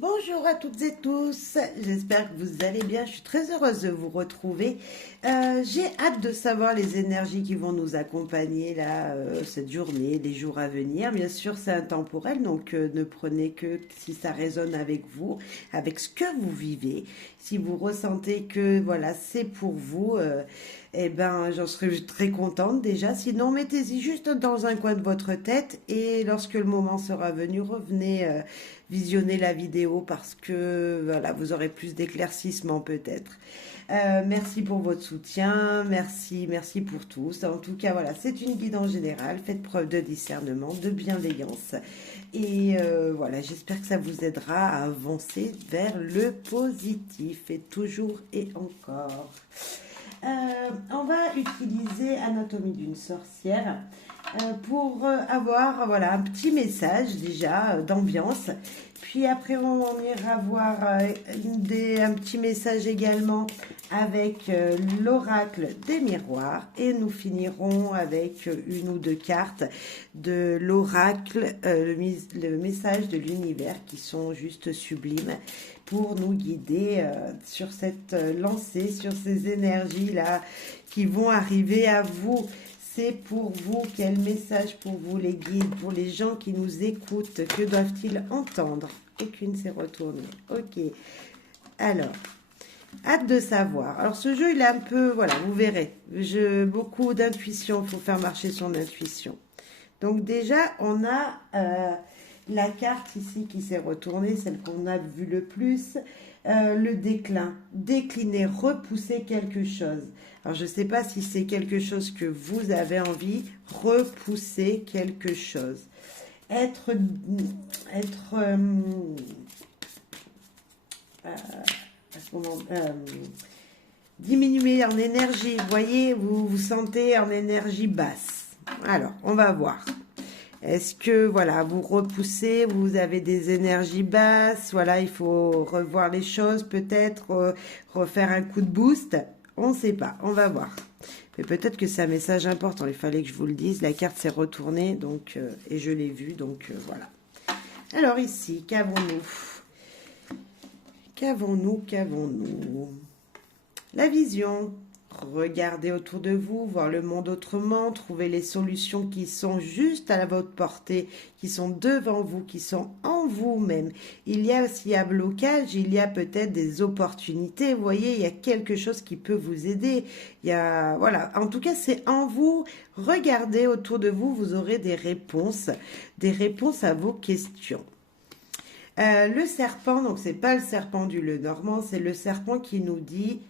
Bonjour à toutes et tous, j'espère que vous allez bien, je suis très heureuse de vous retrouver. J'ai hâte de savoir les énergies qui vont nous accompagner là, cette journée, les jours à venir. Bien sûr, c'est intemporel, donc ne prenez que si ça résonne avec vous, avec ce que vous vivez. Si vous ressentez que voilà, c'est pour vous, eh ben, j'en serais très contente déjà. Sinon, mettez-y juste dans un coin de votre tête et lorsque le moment sera venu, revenez visionner la vidéo parce que voilà, vous aurez plus d'éclaircissement peut-être. Merci pour votre soutien, merci pour tous. En tout cas, voilà, c'est une guidance générale. Faites preuve de discernement, de bienveillance. Et voilà, j'espère que ça vous aidera à avancer vers le positif et toujours et encore. On va utiliser Anatomie d'une sorcière pour avoir voilà, un petit message déjà d'ambiance. Puis après, on ira voir un petit message également avec l'oracle des miroirs. Et nous finirons avec une ou deux cartes de l'oracle, le message de l'univers qui sont juste sublimes pour nous guider sur cette lancée, sur ces énergies-là qui vont arriver à vous. C'est pour vous, quel message pour vous les guides, pour les gens qui nous écoutent, que doivent-ils entendre? Aucune s'est retournée. Ok. Alors, hâte de savoir. Alors ce jeu, il est un peu, voilà, vous verrez. Beaucoup d'intuition, il faut faire marcher son intuition. Donc déjà, on a la carte ici qui s'est retournée, celle qu'on a vue le plus. Le déclin, décliner, repousser quelque chose. Alors je ne sais pas si c'est quelque chose que vous avez envie, repousser quelque chose. Être diminuer en énergie. Vous voyez, vous vous sentez en énergie basse. Alors, on va voir. Est-ce que, voilà, vous repoussez, vous avez des énergies basses, voilà, il faut revoir les choses, peut-être refaire un coup de boost, on ne sait pas, on va voir. Mais peut-être que c'est un message important, il fallait que je vous le dise, la carte s'est retournée, donc, et je l'ai vue, donc voilà. Alors ici, qu'avons-nous? Qu'avons-nous? La vision. Regardez autour de vous, voir le monde autrement, trouver les solutions qui sont juste à votre portée, qui sont devant vous, qui sont en vous-même. S'il y a blocage, il y a peut-être des opportunités. Vous voyez, il y a quelque chose qui peut vous aider. Voilà. En tout cas, c'est en vous. Regardez autour de vous, vous aurez des réponses à vos questions. Le serpent, donc c'est pas le serpent du Lenormand, c'est le serpent qui nous dit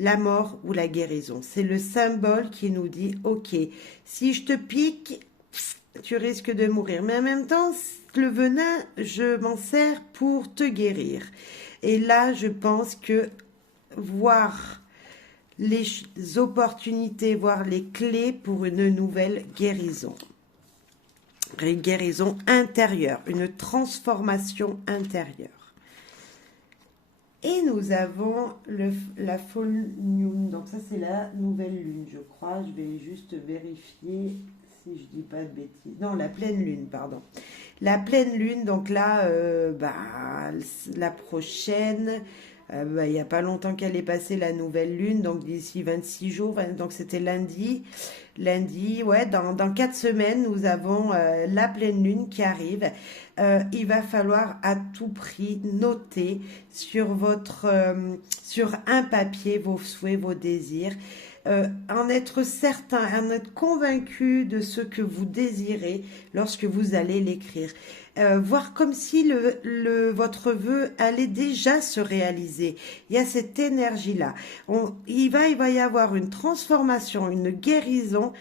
la mort ou la guérison. C'est le symbole qui nous dit, ok, si je te pique, tu risques de mourir. Mais en même temps, le venin, je m'en sers pour te guérir. Et là, je pense que voir les opportunités, voir les clés pour une nouvelle guérison. Une guérison intérieure, une transformation intérieure. Et nous avons la full moon, donc ça c'est la nouvelle lune je crois, je vais juste vérifier si je dis pas de bêtises, non la pleine lune pardon. La pleine lune, donc là la prochaine, il n'y a pas longtemps qu'elle est passée la nouvelle lune, donc d'ici 26 jours, donc c'était lundi, ouais, dans 4 semaines, nous avons la pleine lune qui arrive. Il va falloir à tout prix noter sur un papier vos souhaits, vos désirs, en être certain, en être convaincu de ce que vous désirez lorsque vous allez l'écrire. Voir comme si votre vœu allait déjà se réaliser. Il y a cette énergie-là. Il va y avoir une transformation, une guérison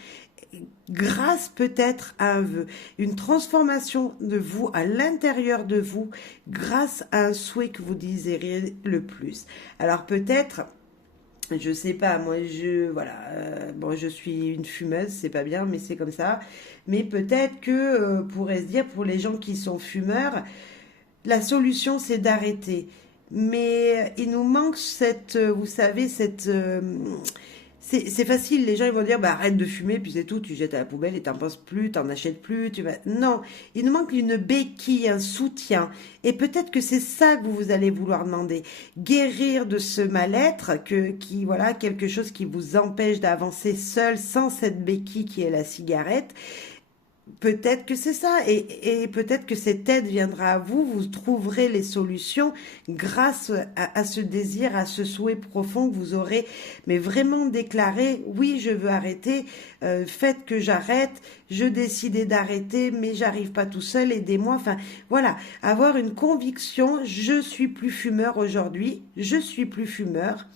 grâce peut-être à un vœu, une transformation de vous à l'intérieur de vous grâce à un souhait que vous désirez le plus. Alors peut-être, je sais pas, moi je suis une fumeuse, c'est pas bien, mais c'est comme ça. Mais peut-être que pourrait se dire pour les gens qui sont fumeurs, la solution c'est d'arrêter. Mais il nous manque vous savez, c'est facile, les gens ils vont dire bah arrête de fumer, puis c'est tout, tu jettes à la poubelle et t'en penses plus, t'en achètes plus, tu vas. Non, il nous manque une béquille, un soutien. Et peut-être que c'est ça que vous allez vouloir demander. Guérir de ce mal-être, voilà, quelque chose qui vous empêche d'avancer seul sans cette béquille qui est la cigarette. Peut-être que c'est ça, et peut-être que cette aide viendra à vous, vous trouverez les solutions grâce à ce désir, à ce souhait profond que vous aurez, mais vraiment déclaré, oui, je veux arrêter, faites que j'arrête, je décidais d'arrêter, mais j'arrive pas tout seul, aidez-moi, enfin, voilà, avoir une conviction, je suis plus fumeur aujourd'hui, je suis plus fumeur,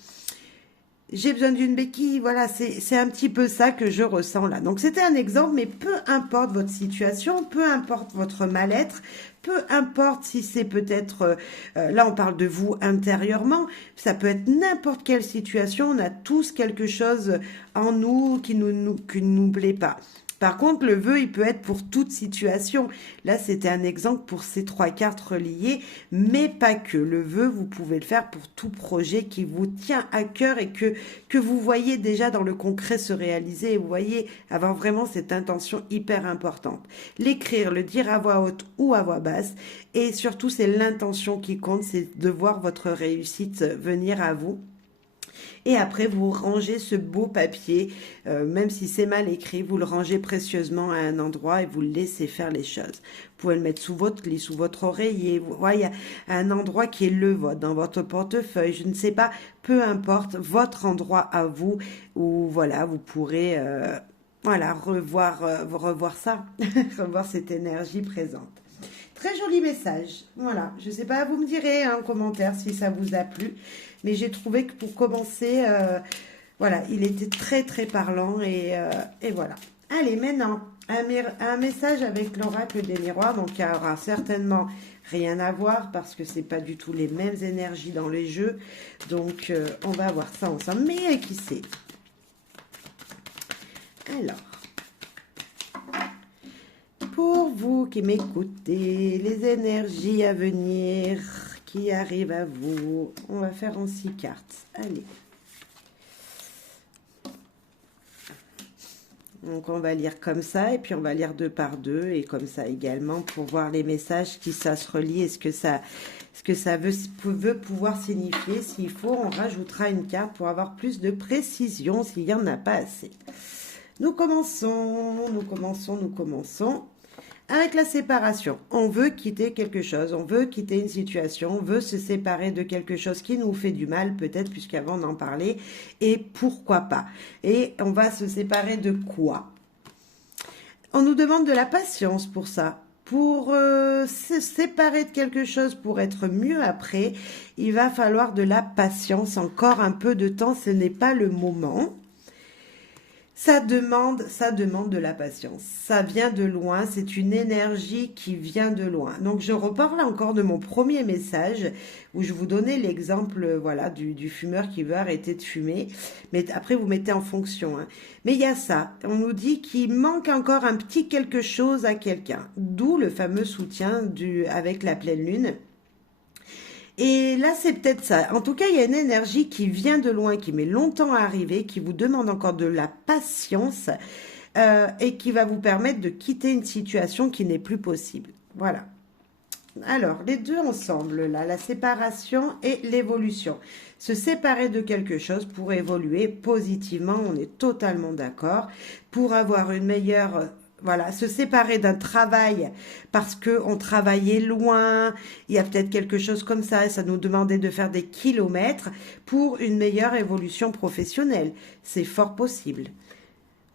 j'ai besoin d'une béquille, voilà, c'est un petit peu ça que je ressens là. Donc c'était un exemple, mais peu importe votre situation, peu importe votre mal-être, peu importe si c'est peut-être, là on parle de vous intérieurement, ça peut être n'importe quelle situation, on a tous quelque chose en nous qui nous plaît pas. Par contre, le vœu, il peut être pour toute situation. Là, c'était un exemple pour ces trois cartes reliées, mais pas que. Le vœu, vous pouvez le faire pour tout projet qui vous tient à cœur et que vous voyez déjà dans le concret se réaliser. Et vous voyez avoir vraiment cette intention hyper importante. L'écrire, le dire à voix haute ou à voix basse. Et surtout, c'est l'intention qui compte, c'est de voir votre réussite venir à vous. Et après, vous rangez ce beau papier, même si c'est mal écrit, vous le rangez précieusement à un endroit et vous le laissez faire les choses. Vous pouvez le mettre sous votre lit, sous votre oreiller, vous voyez, à un endroit qui est le vôtre, dans votre portefeuille, je ne sais pas, peu importe, votre endroit à vous, où voilà, vous pourrez voilà, revoir ça, revoir cette énergie présente. Très joli message. Voilà, je ne sais pas, vous me direz en commentaire si ça vous a plu. Mais j'ai trouvé que pour commencer, voilà, il était très très parlant et voilà. Allez, maintenant, un message avec l'oracle des miroirs. Donc, il n'y aura certainement rien à voir parce que c'est pas du tout les mêmes énergies dans les jeux. Donc, on va voir ça ensemble. Mais qui sait? Alors. Pour vous qui m'écoutez, les énergies à venir qui arrivent à vous, on va faire en 6 cartes. Allez. Donc on va lire comme ça et puis on va lire 2 par 2 et comme ça également pour voir les messages qui ça se relie et ce que ça veut pouvoir signifier. S'il faut, on rajoutera une carte pour avoir plus de précision s'il n'y en a pas assez. Nous commençons. Avec la séparation, on veut quitter quelque chose, on veut quitter une situation, on veut se séparer de quelque chose qui nous fait du mal, peut-être, puisqu'avant on en parlait, et pourquoi pas. Et on va se séparer de quoi? On nous demande de la patience pour ça. Pour se séparer de quelque chose, pour être mieux après, il va falloir de la patience, encore un peu de temps, ce n'est pas le moment. Ça demande de la patience. Ça vient de loin, c'est une énergie qui vient de loin. Donc je reparle encore de mon premier message où je vous donnais l'exemple voilà, du fumeur qui veut arrêter de fumer. Mais après vous mettez en fonction. Hein. Mais il y a ça, on nous dit qu'il manque encore un petit quelque chose à quelqu'un. D'où le fameux soutien avec la pleine lune. Et là, c'est peut-être ça. En tout cas, il y a une énergie qui vient de loin, qui met longtemps à arriver, qui vous demande encore de la patience et qui va vous permettre de quitter une situation qui n'est plus possible. Voilà. Alors, les deux ensemble, là, la séparation et l'évolution. Se séparer de quelque chose pour évoluer positivement, on est totalement d'accord. Pour avoir une meilleure... Voilà, se séparer d'un travail parce qu'on travaillait loin, il y a peut-être quelque chose comme ça, et ça nous demandait de faire des kilomètres pour une meilleure évolution professionnelle. C'est fort possible.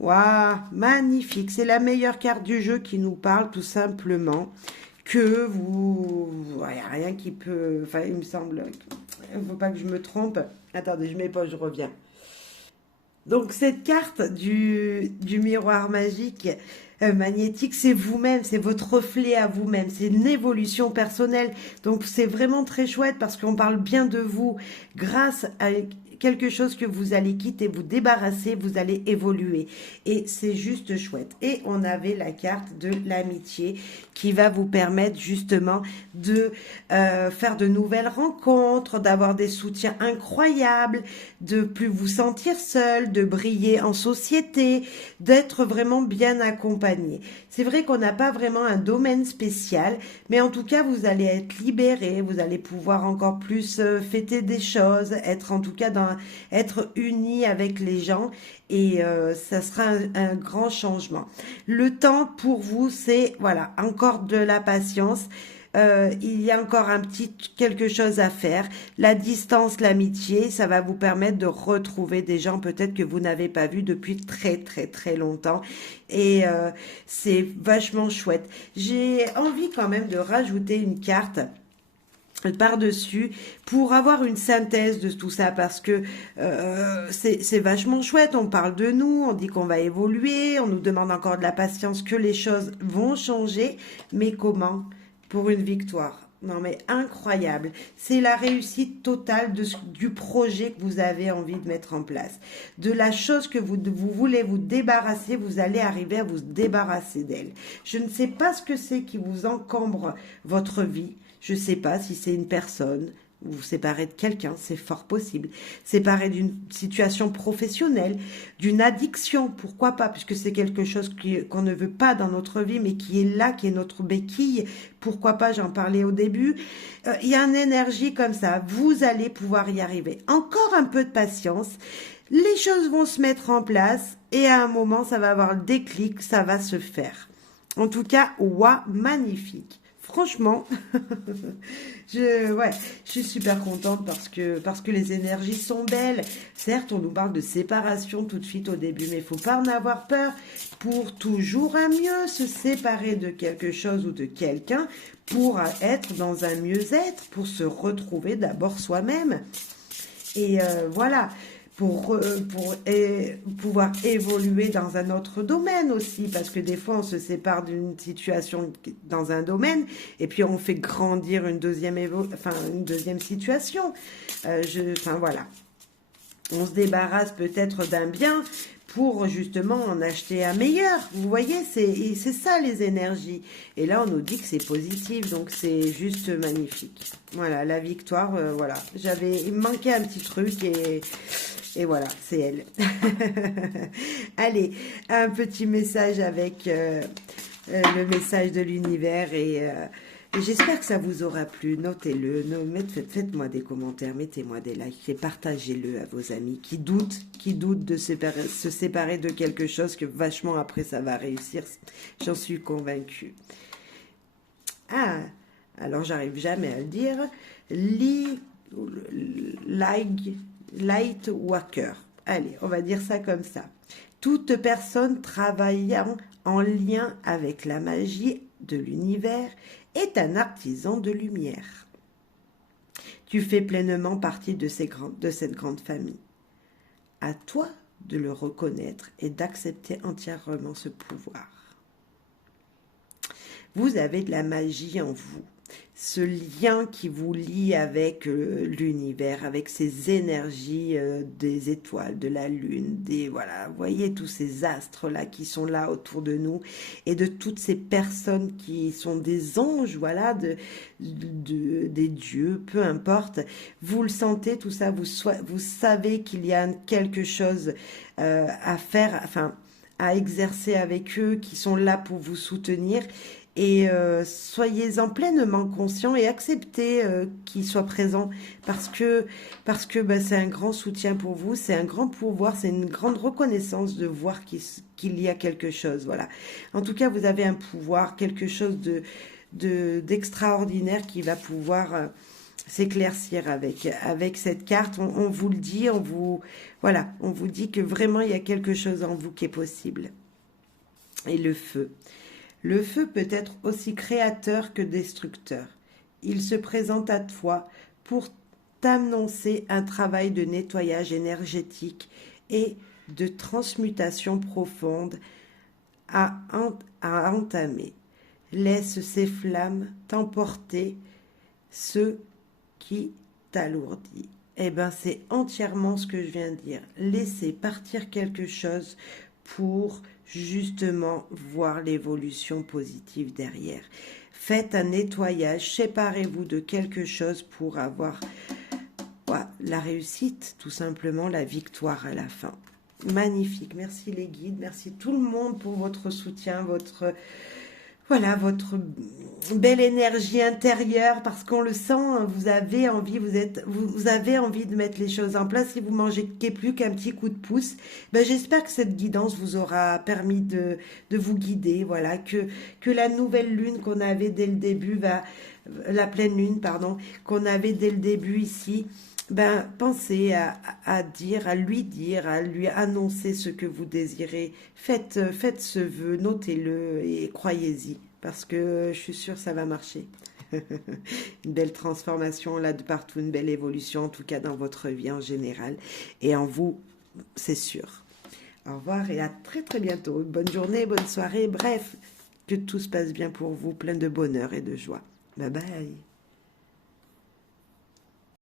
Waouh, magnifique, c'est la meilleure carte du jeu qui nous parle tout simplement que vous... Il n'y a rien qui peut... Enfin, il me semble... Il ne faut pas que je me trompe. Attendez, je mets pas, je reviens. Donc cette carte du miroir magique magnétique, c'est vous-même, c'est votre reflet à vous-même, c'est une évolution personnelle. Donc c'est vraiment très chouette parce qu'on parle bien de vous grâce quelque chose que vous allez quitter, vous débarrasser, vous allez évoluer. Et c'est juste chouette. Et on avait la carte de l'amitié qui va vous permettre justement de faire de nouvelles rencontres, d'avoir des soutiens incroyables, de plus vous sentir seul, de briller en société, d'être vraiment bien accompagné. C'est vrai qu'on n'a pas vraiment un domaine spécial, mais en tout cas, vous allez être libéré, vous allez pouvoir encore plus fêter des choses, être en tout cas être uni avec les gens et ça sera un grand changement. Le temps pour vous, c'est voilà, encore de la patience. Il y a encore un petit quelque chose à faire. La distance, l'amitié, ça va vous permettre de retrouver des gens peut-être que vous n'avez pas vus depuis très très très longtemps. Et c'est vachement chouette. J'ai envie quand même de rajouter une carte par-dessus pour avoir une synthèse de tout ça parce que c'est vachement chouette, on parle de nous, on dit qu'on va évoluer, on nous demande encore de la patience, que les choses vont changer, mais comment? Pour une victoire. Non mais incroyable, c'est la réussite totale du projet que vous avez envie de mettre en place, de la chose que vous voulez vous débarrasser, vous allez arriver à vous débarrasser d'elle. Je ne sais pas ce que c'est qui vous encombre votre vie. Je ne sais pas si c'est une personne, vous séparez de quelqu'un, c'est fort possible. Séparé d'une situation professionnelle, d'une addiction, pourquoi pas, puisque c'est quelque chose qu'on ne veut pas dans notre vie, mais qui est là, qui est notre béquille. Pourquoi pas, j'en parlais au début. Il y a une énergie comme ça, vous allez pouvoir y arriver. Encore un peu de patience, les choses vont se mettre en place et à un moment, ça va avoir le déclic, ça va se faire. En tout cas, waouh, magnifique. Franchement, ouais, je suis super contente parce que les énergies sont belles. Certes, on nous parle de séparation tout de suite au début, mais il faut pas en avoir peur. Pour toujours un mieux, se séparer de quelque chose ou de quelqu'un pour être dans un mieux-être, pour se retrouver d'abord soi-même. Et voilà, pouvoir évoluer dans un autre domaine aussi, parce que des fois on se sépare d'une situation dans un domaine et puis on fait grandir une deuxième situation. Enfin voilà, on se débarrasse peut-être d'un bien pour justement en acheter un meilleur. Vous voyez, c'est ça les énergies. Et là, on nous dit que c'est positif, donc c'est juste magnifique. Voilà, la victoire, voilà. Il me manquait un petit truc et voilà, c'est elle. Allez, un petit message avec le message de l'univers et j'espère que ça vous aura plu. Notez-le, faites-moi des commentaires, mettez-moi des likes et partagez-le à vos amis qui doutent de se séparer de quelque chose que vachement après ça va réussir. J'en suis convaincue. Ah, alors j'arrive jamais à le dire. Lightworker. Allez, on va dire ça comme ça. Toute personne travaillant en lien avec la magie de l'univers est un artisan de lumière. Tu fais pleinement partie de cette grande famille. À toi de le reconnaître et d'accepter entièrement ce pouvoir. Vous avez de la magie en vous. Ce lien qui vous lie avec l'univers, avec ces énergies des étoiles, de la lune, voilà, vous voyez tous ces astres là qui sont là autour de nous et de toutes ces personnes qui sont des anges, voilà, des dieux, peu importe. Vous le sentez tout ça, vous savez qu'il y a quelque chose à faire, enfin à exercer avec eux, qui sont là pour vous soutenir. Et soyez-en pleinement conscients et acceptez qu'ils soient présents parce que c'est un grand soutien pour vous, c'est un grand pouvoir, c'est une grande reconnaissance de voir qu'il y a quelque chose. Voilà. En tout cas, vous avez un pouvoir, quelque chose d'extraordinaire qui va pouvoir s'éclaircir avec cette carte. On vous le dit, on vous dit que vraiment il y a quelque chose en vous qui est possible. Et le feu. Le feu peut être aussi créateur que destructeur. Il se présente à toi pour t'annoncer un travail de nettoyage énergétique et de transmutation profonde à entamer. Laisse ces flammes t'emporter ce qui t'alourdit. Eh ben, c'est entièrement ce que je viens de dire. Laissez partir quelque chose pour justement voir l'évolution positive derrière. Faites un nettoyage, séparez-vous de quelque chose pour avoir la réussite, tout simplement la victoire à la fin. Magnifique, merci les guides, merci tout le monde pour votre soutien, votre belle énergie intérieure, parce qu'on le sent, hein, vous avez envie, vous avez envie de mettre les choses en place. Si vous mangez plus qu'un petit coup de pouce, ben j'espère que cette guidance vous aura permis de vous guider, voilà, que la nouvelle lune qu'on avait dès le début la pleine lune, pardon, qu'on avait dès le début ici, ben, pensez à lui annoncer ce que vous désirez. Faites ce vœu, notez-le et croyez-y, parce que je suis sûre que ça va marcher. Une belle transformation là de partout, une belle évolution, en tout cas dans votre vie en général. Et en vous, c'est sûr. Au revoir et à très très bientôt. Bonne journée, bonne soirée, bref, que tout se passe bien pour vous, plein de bonheur et de joie. Bye bye.